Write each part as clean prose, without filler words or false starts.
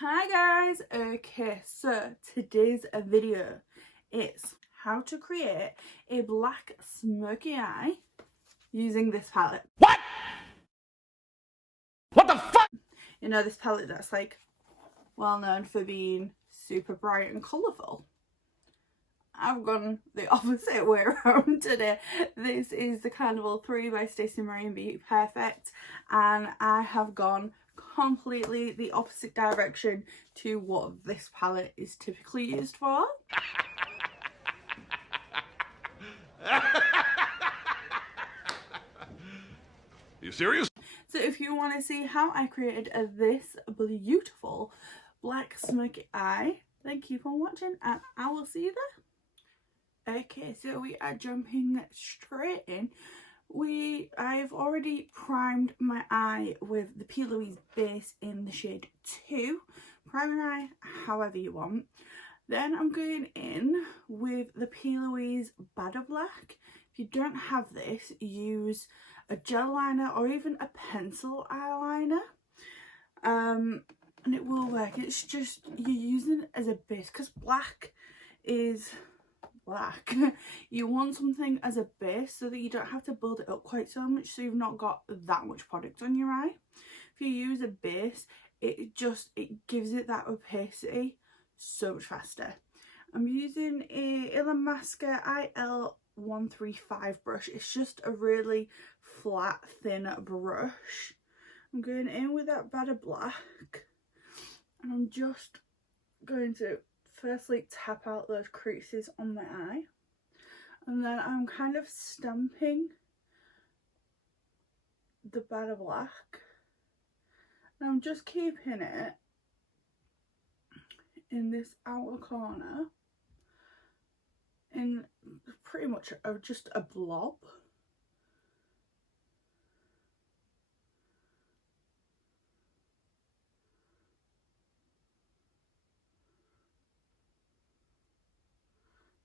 Hi guys, okay, so today's video is how to create a black smoky eye using this palette. What? What the fuck? You know, this palette that's like well known for being super bright and colourful. I've gone the opposite way around today. This is the Carnival 3 by Stacey and Be Perfect, and I have gone completely the opposite direction to what this palette is typically used for. You serious? So if you want to see how I created this beautiful black smoky eye, then keep on watching and I will see you there. Okay, so we are jumping straight in. I've already primed my eye with the P. Louise base in the shade 2. Prime your eye however you want. Then I'm going in with the P. Louise Badder Black. If you don't have this, use a gel liner or even a pencil eyeliner. And it will work. It's just you're using it as a base because black is black. You want something as a base so that you don't have to build it up quite so much, so you've not got that much product on your eye. If you use a base, it gives it that opacity so much faster. I'm using a Illamasqua IL135 brush. It's just a really flat, thin brush. I'm going in with that Badder Black, and I'm just going to firstly tap out those creases on my eye, and then I'm kind of stamping the Badder Black, and I'm just keeping it in this outer corner in pretty much just a blob.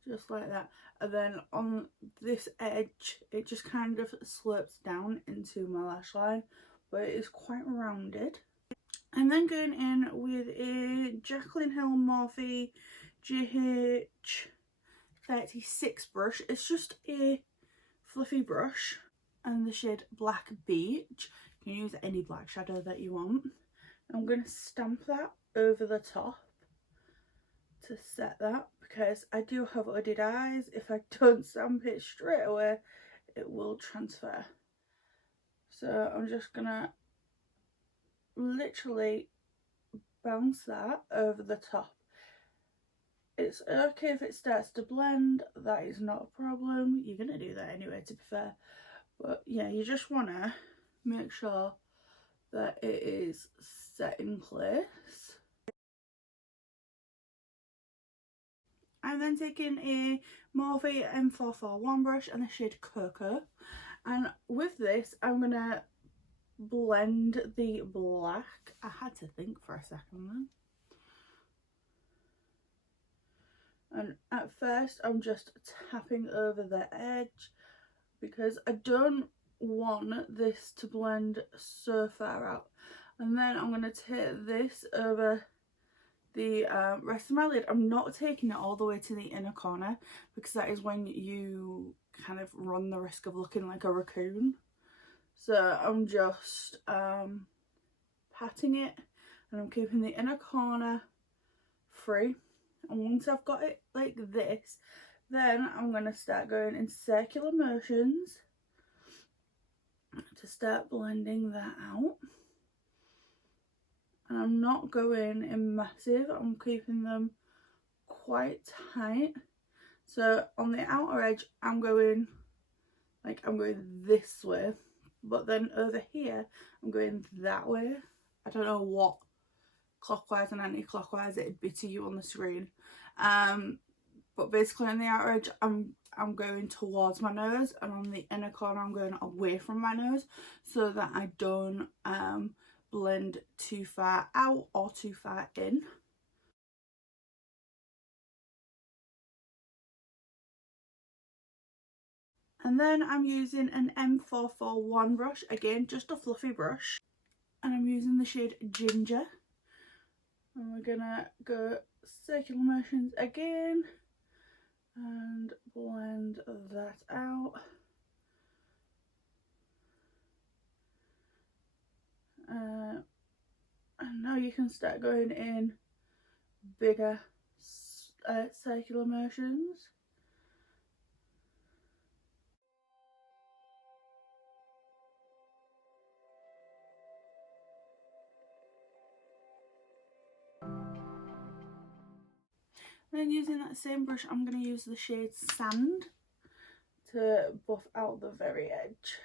Just like that, and then on this edge it just kind of slopes down into my lash line, but it is quite rounded. I'm then going in with a Jaclyn Hill Morphe GH36 brush. It's just a fluffy brush, and the shade Black Beach. You can use any black shadow that you want. I'm going to stamp that over the top to set that, because I do have hooded eyes. If I don't stamp it straight away, it will transfer. So I'm just gonna literally bounce that over the top. It's okay if it starts to blend, that is not a problem. You're gonna do that anyway, to be fair. But yeah, you just wanna make sure that it is set in place. I'm then taking a Morphe M441 brush and the shade Cocoa, and with this I'm gonna blend the black. I had to think for a second then. And at first I'm just tapping over the edge because I don't want this to blend so far out. And then I'm going to take this over the rest of my lid. I'm not taking it all the way to the inner corner because that is when you kind of run the risk of looking like a raccoon. So I'm just patting it, and I'm keeping the inner corner free. And once I've got it like this, then I'm going to start going in circular motions to start blending that out. And I'm not going in massive, I'm keeping them quite tight. So on the outer edge I'm going this way, but then over here I'm going that way. I don't know what clockwise and anti-clockwise it'd be to you on the screen, but basically on the outer edge I'm going towards my nose, and on the inner corner I'm going away from my nose so that I don't blend too far out or too far in. And then I'm using an M441 brush, again just a fluffy brush, and I'm using the shade Ginger. And we're gonna go circular motions again and blend that out. And now you can start going in bigger circular motions. Then using that same brush, I'm going to use the shade Sand to buff out the very edge.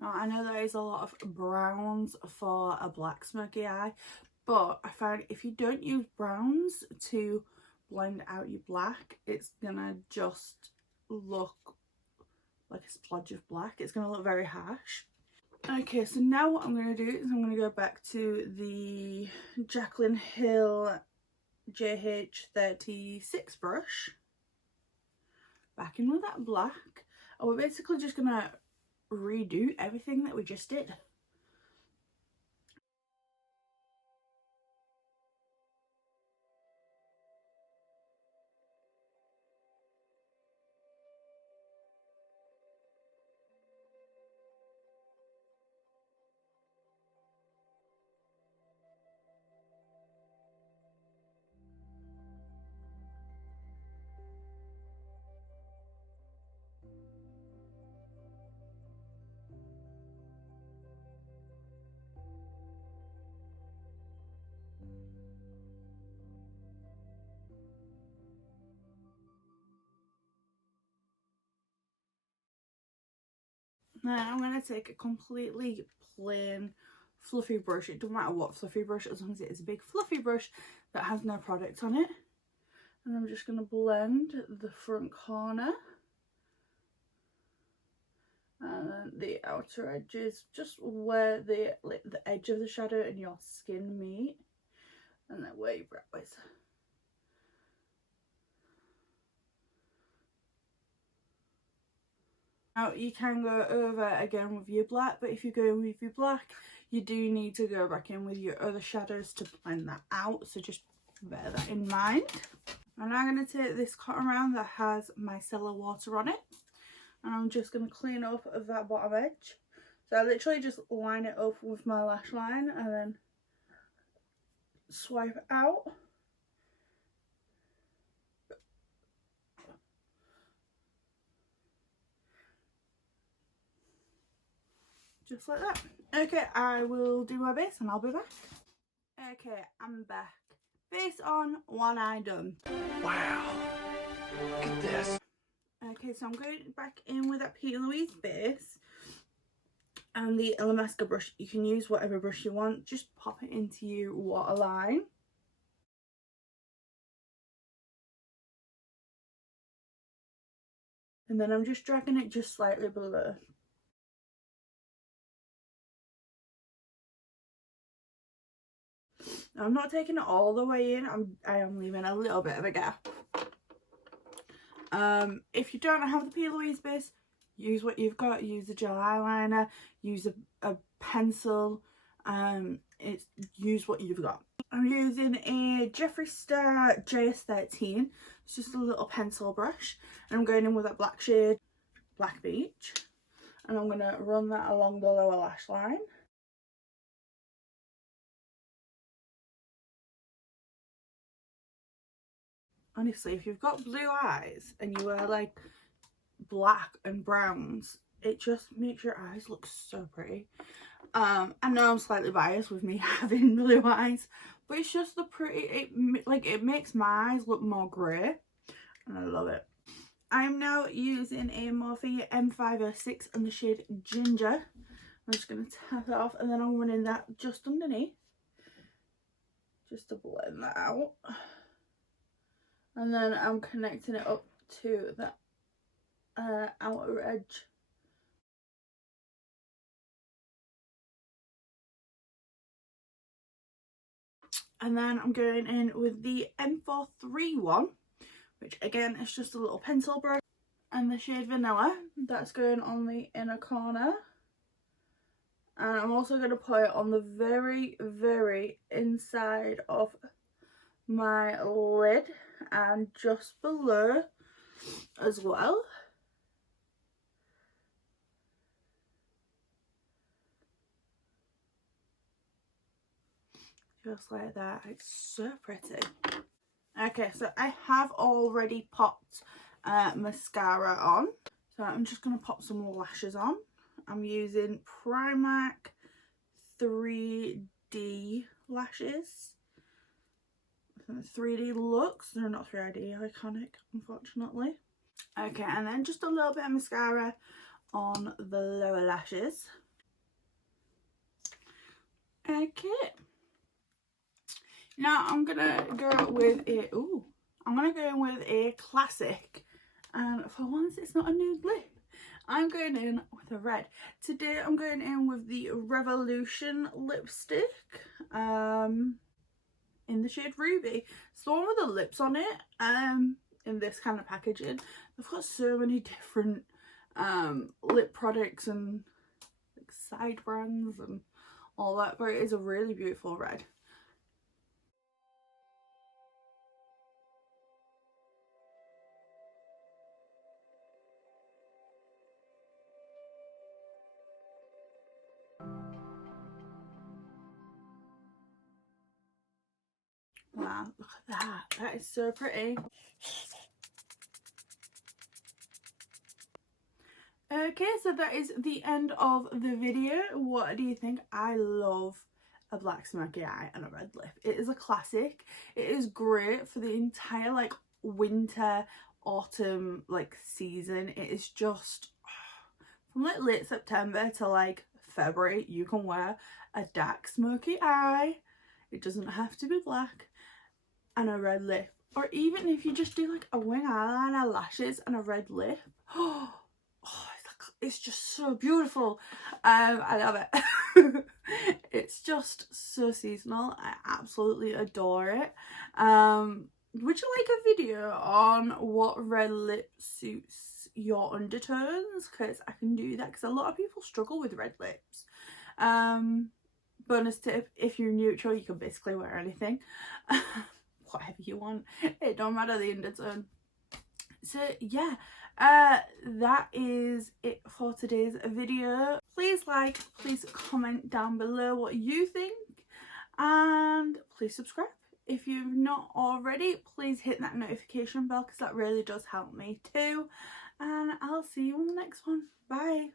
Now, I know there is a lot of browns for a black smoky eye, but I find if you don't use browns to blend out your black, it's gonna just look like a splodge of black. It's gonna look very harsh. Okay, so now what I'm gonna do is I'm gonna go back to the Jaclyn Hill JH36 brush, back in with that black, and we're basically just gonna redo everything that we just did. Now I'm going to take a completely plain fluffy brush. It doesn't matter what fluffy brush, as long as it is a big fluffy brush that has no product on it. And I'm just going to blend the front corner and then the outer edges, just where the edge of the shadow and your skin meet, and then where your brow is. Now you can go over again with your black, but if you go with your black, you do need to go back in with your other shadows to blend that out, so just bear that in mind. I'm now going to take this cotton round that has micellar water on it, and I'm just going to clean up that bottom edge. So I literally just line it up with my lash line and then swipe it out. Just like that. Okay, I will do my base and I'll be back. Okay, I'm back. Base on, one eye done. Wow. Look at this. Okay, so I'm going back in with that P. Louise base and the Illamasqua brush. You can use whatever brush you want. Just pop it into your waterline. And then I'm just dragging it just slightly below. I'm not taking it all the way in. I am leaving a little bit of a gap. If you don't have the P. Louise base, use what you've got. Use a gel eyeliner, use a pencil, use what you've got. I'm using a Jeffree Star JS13. It's just a little pencil brush, and I'm going in with that black shade, Black Beach, and I'm going to run that along the lower lash line. Honestly, if you've got blue eyes and you wear like black and browns, it just makes your eyes look so pretty. I know I'm slightly biased with me having blue eyes, but it's just the pretty, it makes my eyes look more grey, and I love it. I'm now using a Morphe M506 in the shade Ginger. I'm just going to tap that off, and then I'm running that just underneath, just to blend that out. And then I'm connecting it up to that outer edge. And then I'm going in with the M43 one, which again is just a little pencil brush, and the shade Vanilla. That's going on the inner corner. And I'm also going to put it on the very, very inside of my lid and just below as well. Just like that. It's so pretty. Okay, so I have already popped mascara on. So I'm just going to pop some lashes on. I'm using Primark 3D lashes. 3D Lux. They're not 3D Iconic, unfortunately. Okay, and then just a little bit of mascara on the lower lashes. Okay. Now I'm gonna go with a I'm gonna go in with a classic, and for once it's not a nude lip. I'm going in with a red. Today I'm going in with the Revolution lipstick in the shade Ruby. It's the one with the lips on it, in this kind of packaging. They've got so many different lip products and like side brands and all that, but it is a really beautiful red. Wow, look at that. That is so pretty. Okay, so that is the end of the video. What do you think? I love a black smoky eye and a red lip. It is a classic. It is great for the entire like winter, autumn like season. It is just from like late September to like February, you can wear a dark smoky eye. It doesn't have to be black, and a red lip. Or even if you just do like a wing eyeliner, lashes and a red lip. Oh, it's just so beautiful. I love it. It's just so seasonal. I absolutely adore it. Would you like a video on what red lip suits your undertones? Because I can do that, because a lot of people struggle with red lips. Bonus tip, if you're neutral, you can basically wear anything. Whatever you want. It don't matter the undertone. So yeah, that is it for today's video. Please like, please comment down below what you think, and please subscribe if you've not already. Please hit that notification bell, because that really does help me too, and I'll see you on the next one. Bye.